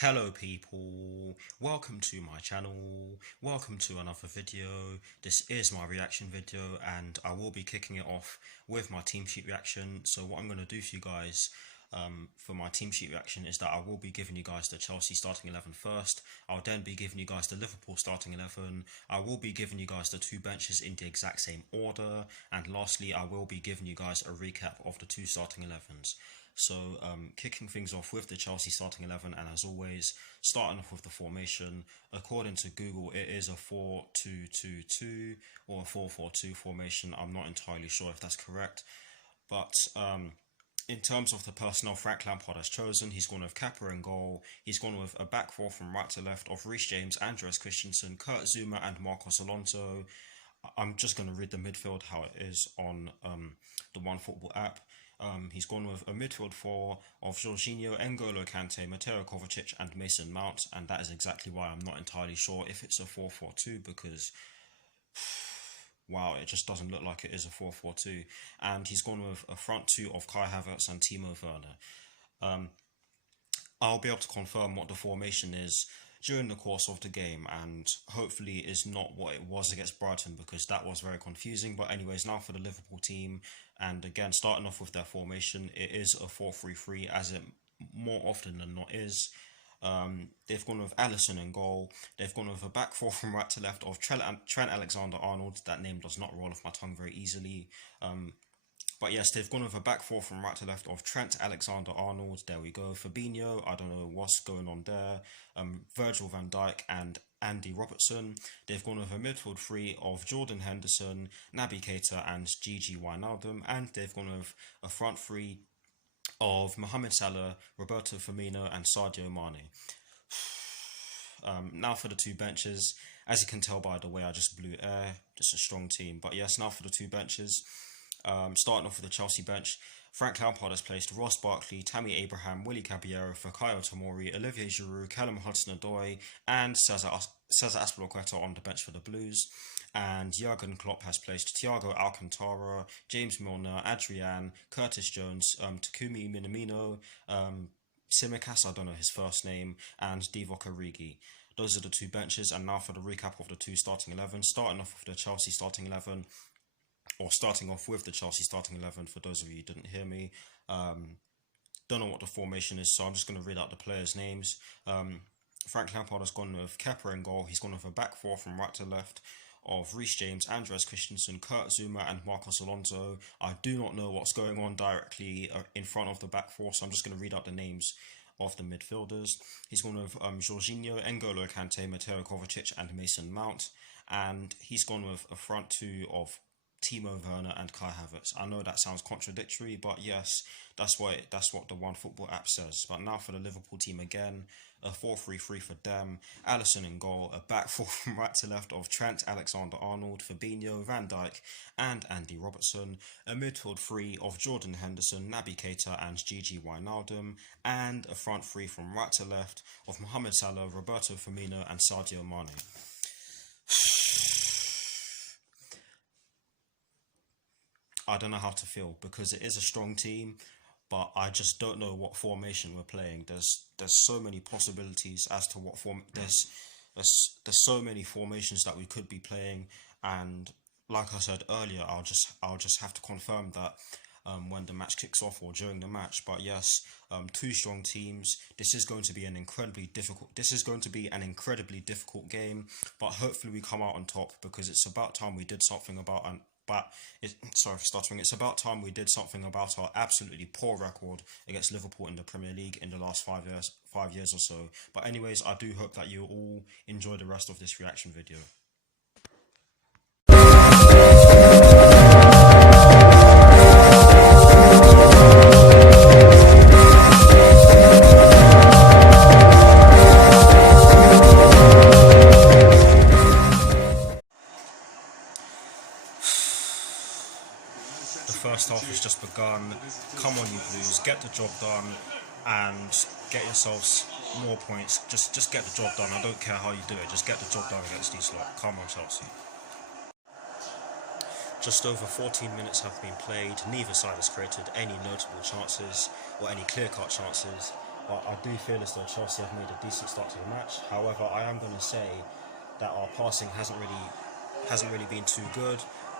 Hello people, welcome to my channel, welcome to another video. This is my reaction video and I will be kicking it off with my team sheet reaction. So what I'm going to do for you guys for my team sheet reaction is that I will be giving you guys the Chelsea starting 11 first. I'll then be giving you guys the Liverpool starting 11. I will be giving you guys the two benches in the exact same order, and lastly I will be giving you guys a recap of the two starting 11s. So kicking things off with the Chelsea starting 11, and as always, starting off with the formation. According to Google, it is a 4-2-2-2 or a 4-4-2 formation. I'm not entirely sure if that's correct, but in terms of the personnel Frank Lampard has chosen, he's gone with Kepa in goal. He's gone with a back four from right to left of Reece James, Andreas Christensen, Kurt Zouma and Marcos Alonso. I'm just going to read the midfield how it is on the OneFootball app. He's gone with a midfield four of Jorginho, N'Golo Kante, Mateo Kovacic and Mason Mount, and that is exactly why I'm not entirely sure if it's a 4-4-2, because wow, it just doesn't look like it is a 4-4-2. And he's gone with a front two of Kai Havertz and Timo Werner. I'll be able to confirm what the formation is during the course of the game, and hopefully is not what it was against Brighton, because that was very confusing. But anyways, now for the Liverpool team, and again starting off with their formation, it is a 4-3-3, as it more often than not is. They've gone with Alisson in goal. They've gone with a back four from right to left of Trent Alexander-Arnold. That name does not roll off my tongue very easily. But yes, they've gone with a back four from right to left of Trent Alexander-Arnold. There we go. Fabinho, I don't know what's going on there. Virgil van Dijk and Andy Robertson. They've gone with a midfield three of Jordan Henderson, Naby Keita and Gigi Wijnaldum. And they've gone with a front three of Mohamed Salah, Roberto Firmino and Sadio Mane. Now for the two benches. As you can tell by the way I just blew air, just a strong team. But yes, now for the two benches. Starting off with the Chelsea bench, Frank Lampard has placed Ross Barkley, Tammy Abraham, Willy Caballero, Fikayo Tomori, Olivier Giroud, Callum Hudson-Odoi and Cesar Azpilicueta on the bench for the Blues. And Jurgen Klopp has placed Thiago Alcantara, James Milner, Adrian, Curtis Jones, Takumi Minamino, Tsimikas, I don't know his first name, and Divock Origi. Those are the two benches. And now for the recap of the two starting 11. Starting off with the Chelsea starting 11. Or starting off with the Chelsea starting 11, for those of you who didn't hear me. Don't know what the formation is, so I'm just going to read out the players' names. Frank Lampard has gone with Kepa in goal. He's gone with a back four from right to left of Reece James, Andreas Christensen, Kurt Zouma and Marcos Alonso. I do not know what's going on directly in front of the back four, so I'm just going to read out the names of the midfielders. He's gone with Jorginho, N'Golo Kante, Mateo Kovacic and Mason Mount. And he's gone with a front two of Timo Werner and Kai Havertz. I know that sounds contradictory, but yes, that's what the OneFootball app says. But now for the Liverpool team again, a 4-3-3 for them. Alisson in goal, a back four from right to left of Trent Alexander-Arnold, Fabinho, Van Dijk and Andy Robertson. A midfield three of Jordan Henderson, Naby Keita and Gigi Wijnaldum. And a front three from right to left of Mohamed Salah, Roberto Firmino and Sadio Mane. I don't know how to feel, because it is a strong team, but I just don't know what formation we're playing. There's so many possibilities as to what form. There's so many formations that we could be playing, and like I said earlier, I'll just have to confirm that when the match kicks off or during the match. But yes, two strong teams. This is going to be an incredibly difficult. This is going to be an incredibly difficult game, but hopefully we come out on top, because it's about time we did something about sorry for stuttering. It's about time we did something about our absolutely poor record against Liverpool in the Premier League in the last 5 years or so. But anyways, I do hope that you all enjoy the rest of this reaction video. The first half has just begun. Come on, you Blues, get the job done and get yourselves more points. Just get the job done. I don't care how you do it, just get the job done against these lot. Come on, Chelsea. Just over 14 minutes have been played. Neither side has created any notable chances or any clear-cut chances. but I do feel as though Chelsea have made a decent start to the match. However, I am going to say that our passing hasn't really been too good,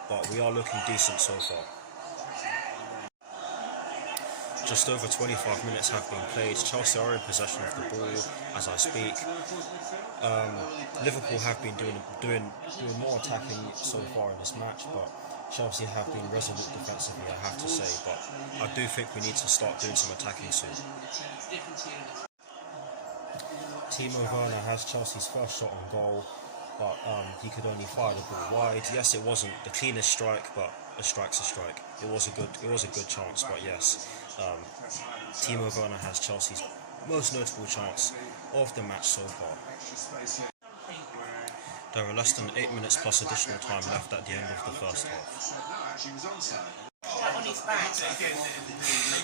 but we are looking decent so far. Just over 25 minutes have been played. Chelsea are in possession of the ball as I speak. Liverpool have been doing more attacking so far in this match, but Chelsea have been resolute defensively, I have to say. But I do think we need to start doing some attacking soon. Timo Werner has Chelsea's first shot on goal, but he could only fire the ball wide. Yes, it wasn't the cleanest strike, but a strike's a strike. It was a good chance, but yes, Timo Werner has Chelsea's most notable chance of the match so far. There are less than 8 minutes plus additional time left at the end of the first half.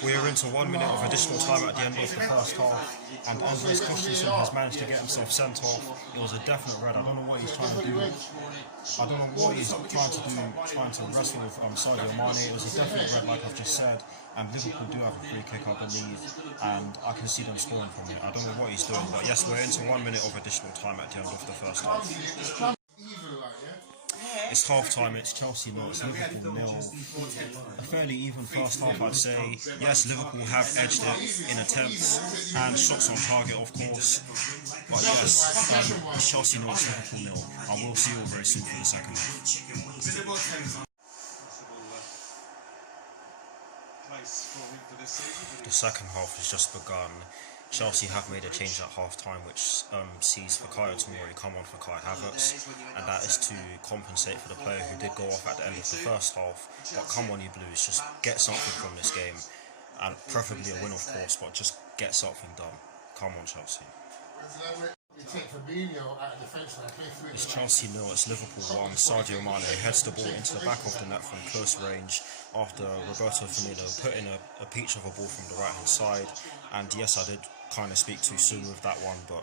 We are into 1 minute of additional time at the end of the first half, and Andreas Christensen has managed to get himself sent off. It was a definite red. I don't know what he's trying to do. I don't know what he's trying to do, trying to wrestle with Sadio Mane. It was a definite red, like I've just said, and Liverpool do have a free kick, I believe, and I can see them scoring from it. I don't know what he's doing, but yes, we're into 1 minute of additional time at the end of the first half. It's half time, it's Chelsea 0, it's Liverpool 0. A fairly even first half, I'd say. Yes, Liverpool have edged it in attempts and shots on target, of course. But yes, it's Chelsea 0, it's Liverpool 0. I will see you all very soon for the second half. The second half has just begun. Chelsea have made a change at half-time, which sees Fikayo Tomori come on for Kai Havertz, and that is to compensate for the player who did go off at the end of the first half. But come on, you Blues, just get something from this game, and preferably a win, of course, but just get something done. Come on, Chelsea. It's Chelsea 0, it's Liverpool 1. Sadio Mane heads the ball into the back of the net from close range after Roberto Firmino put in a peach of a ball from the right-hand side. And yes, I did kind of speak too soon with that one, but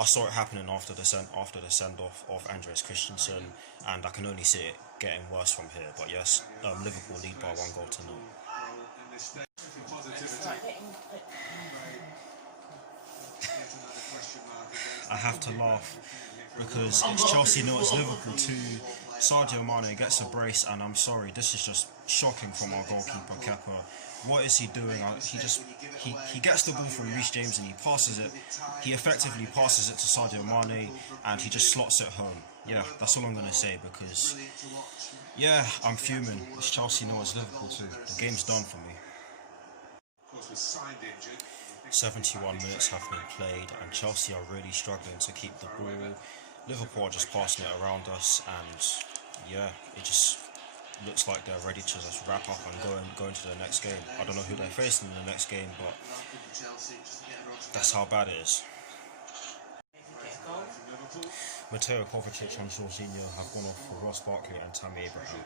I saw it happening after the send-off of Andreas Christensen, and I can only see it getting worse from here. But yes, Liverpool lead by 1 goal to 0. I have to laugh because it's Chelsea 0, it's Liverpool 2. Sadio Mane gets a brace, and I'm sorry, this is just shocking from our goalkeeper Kepa. What is he doing? He gets the ball from Reece James and he passes it. He effectively passes it to Sadio Mane and he just slots it home. Yeah, that's all I'm going to say because, yeah, I'm fuming. It's Chelsea 0, it's Liverpool 2. The game's done for me. 71 minutes have been played and Chelsea are really struggling to keep the ball. Liverpool are just passing it around us, and yeah, it just looks like they're ready to just wrap up and go into the next game. I don't know who they're facing in the next game, but that's how bad it is. Mateo Kovacic and Jorginho have gone off for Ross Barkley and Tammy Abraham.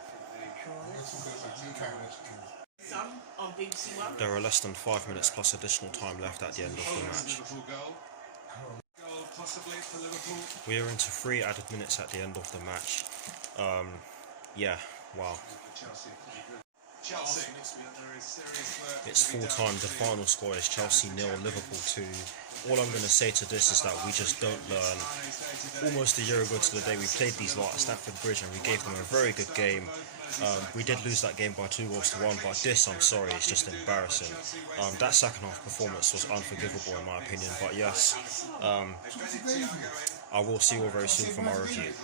There are less than 5 minutes plus additional time left at the end of the match. We are into 3 added minutes at the end of the match. Yeah, wow. It's full time. The final score is Chelsea 0, Liverpool 2. All I'm going to say to this is that we just don't learn. Almost a year ago to the day, we played these lot at Stamford Bridge and we gave them a very good game. We did lose that game by 2 goals to 1, but this, I'm sorry, it's just embarrassing. That second half performance was unforgivable in my opinion, but yes, I will see you all very soon for my review.